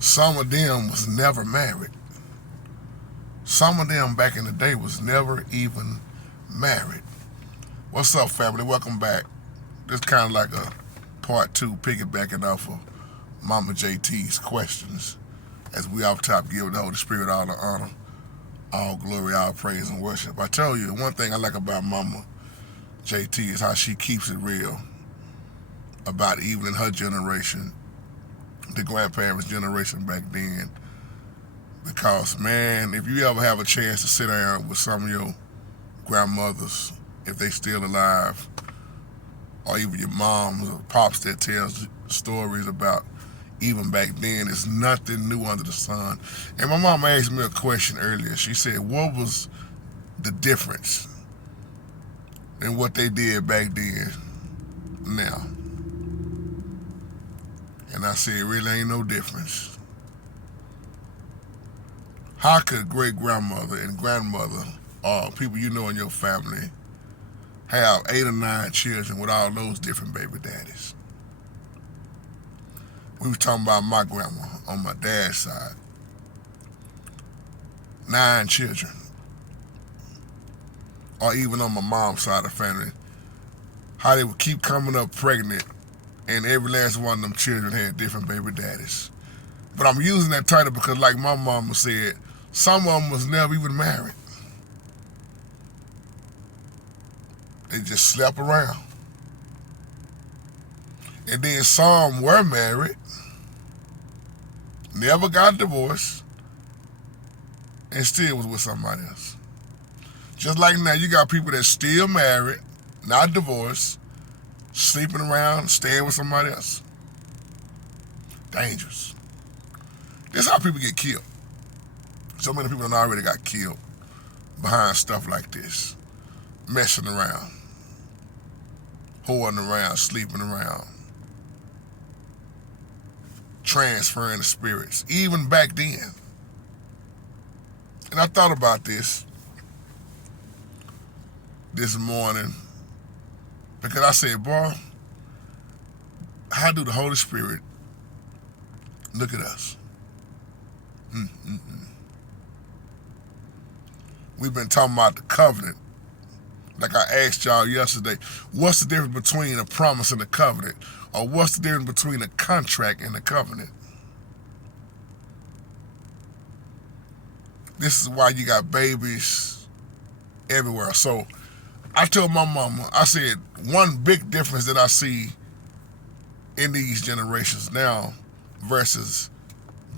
Some of them was never married. Some of them back in the day was never even married. What's up, family? Welcome back. This kind of like a part two, piggybacking off of Mama JT's questions. As we off top give the Holy Spirit all the honor, all glory, all praise and worship. I tell you, one thing I like about Mama JT is how she keeps it real about even in her generation, the grandparents' generation back then. Because, man, if you ever have a chance to sit down with some of your grandmothers, if they still alive, or even your moms or pops that tells stories about even back then, it's nothing new under the sun. And my mom asked me a question earlier. She said, what was the difference in what they did back then now? And I said, really ain't no difference. How could great grandmother and grandmother, or people you know in your family, have 8 or 9 children with all those different baby daddies? We was talking about my grandma on my dad's side. 9 children. Or even on my mom's side of the family, how they would keep coming up pregnant and every last one of them children had different baby daddies. But I'm using that title because like my mama said, some of them was never even married. They just slept around. And then some were married, never got divorced, and still was with somebody else. Just like now, you got people that still married, not divorced, sleeping around, staying with somebody else. Dangerous. This is how people get killed. So many people already got killed behind stuff like this. Messing around, whoring around, sleeping around, transferring the spirits, even back then. And I thought about this morning because I said, boy, how do the Holy Spirit look at us? We've been talking about the covenant. Like I asked y'all yesterday, what's the difference between a promise and a covenant? Or what's the difference between a contract and a covenant? This is why you got babies everywhere. So I told my mama, I said, one big difference that I see in these generations now versus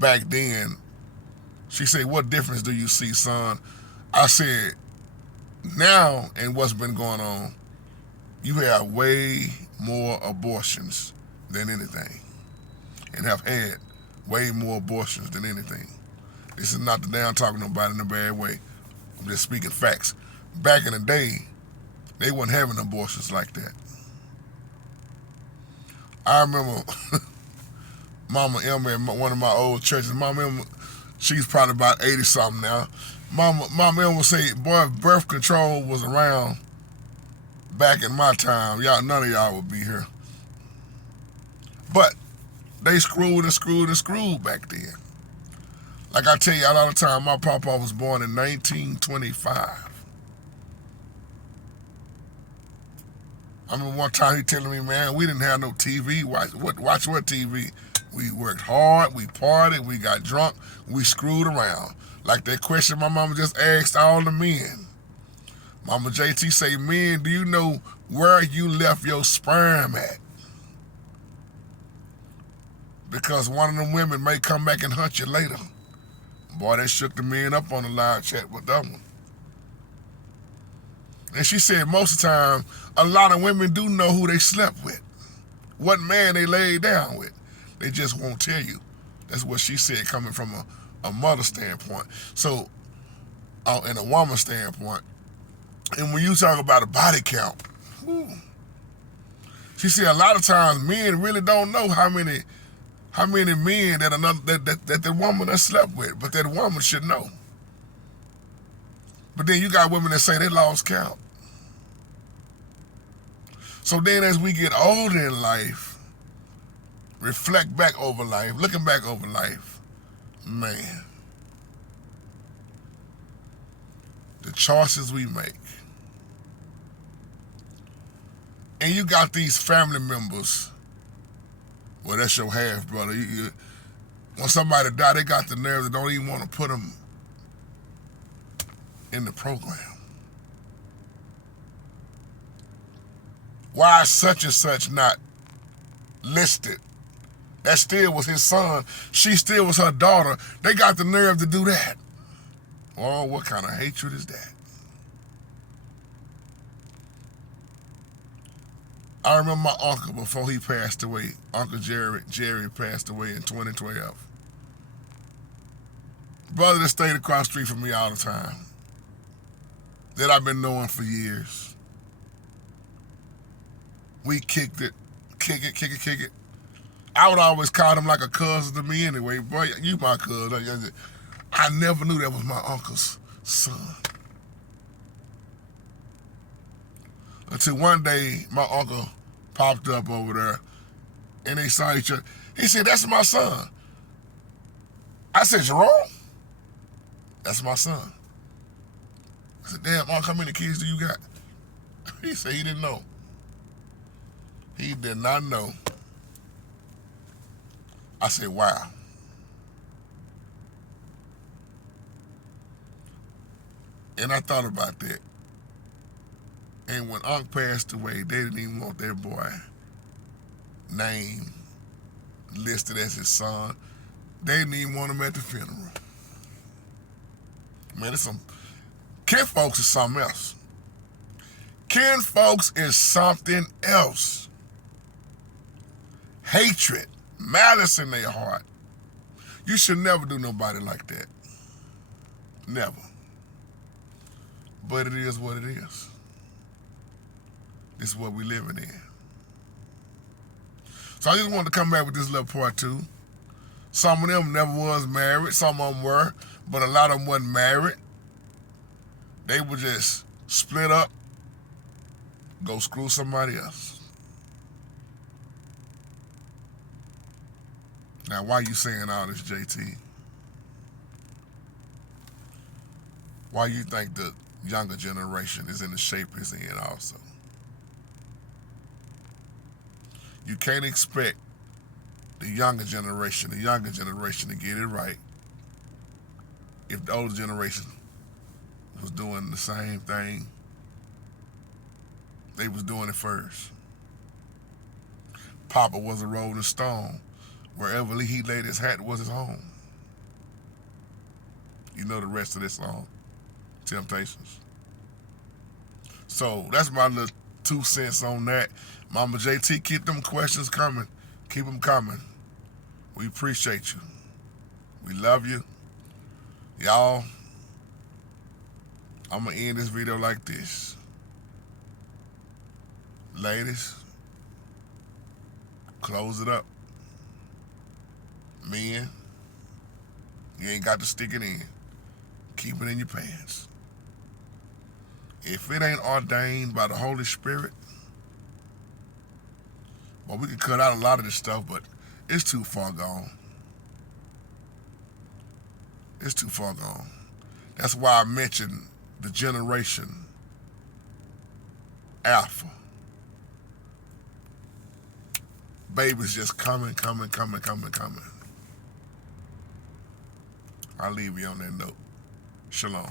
back then, she said, what difference do you see, son? I said, now and what's been going on, you have way more abortions than anything, and have had way more abortions than anything. This is not the day I'm talking about in a bad way. I'm just speaking facts. Back in the day, they weren't having abortions like that. I remember Mama Emma at one of my old churches. Mama Emma, she's probably about 80 something now. Mama Emma would say, boy, if birth control was around back in my time, y'all, none of y'all would be here. But they screwed and screwed and screwed back then. Like I tell you all the time, my papa was born in 1925. I remember one time he telling me, man, we didn't have no TV. Watch what TV? We worked hard, we partied, we got drunk, we screwed around. Like that question my mama just asked all the men. Mama JT say, men, do you know where you left your sperm at? Because one of them women may come back and hunt you later. Boy, they shook the men up on the live chat with that one. And she said most of the time, a lot of women do know who they slept with, what man they laid down with. They just won't tell you. That's what she said coming from a mother standpoint. So, and a woman standpoint. And when you talk about a body count, whew, she said a lot of times men really don't know how many men that the woman that slept with, but that woman should know. But then you got women that say they lost count. So then as we get older in life, reflect back over life, looking back over life, Man, the choices we make. And you got these family members, well, that's your half brother. When somebody die, they got the nerve that don't even want to put them in the program. Why is such and such not listed? That still was his son. She still was her daughter. They got the nerve to do that. Oh, what kind of hatred is that? I remember my uncle before he passed away. Uncle Jerry passed away in 2012. Brother that stayed across the street from me all the time. That I've been knowing for years. We kick it. I would always call him like a cousin to me anyway. Boy, you my cousin. I never knew that was my uncle's son. Until one day, my uncle popped up over there, and they saw each other. He said, "That's my son." I said, "Jerome? That's my son." I said, "Damn, Uncle, how many kids do you got?" He said he didn't know. He did not know. I said, "Wow." And I thought about that. And when Unc passed away, they didn't even want their boy name listed as his son. They didn't even want him at the funeral. Man, it's some kin folks is something else. Kin folks is something else. Hatred, malice in their heart. You should never do nobody like that. Never. But it is what it is. This is what we living in. So I just wanted to come back with this little part too. Some of them never was married. Some of them were, but a lot of them wasn't married. They would just split up, go screw somebody else. Now, why you saying all this, JT? Why you think the younger generation is in the shape it's in also? You can't expect the younger generation to get it right if the older generation was doing the same thing. They was doing it first. Papa was a rolling stone. Wherever he laid his hat was his home. You know the rest of this song, Temptations. So that's my little 2 cents on that. Mama JT, keep them questions coming. Keep them coming. We appreciate you. We love you. Y'all, I'm going to end this video like this. Ladies, close it up. Men, you ain't got to stick it in. Keep it in your pants. If it ain't ordained by the Holy Spirit, well, we can cut out a lot of this stuff, but it's too far gone. It's too far gone. That's why I mentioned the generation Alpha. Babies just coming. I'll leave you on that note. Shalom.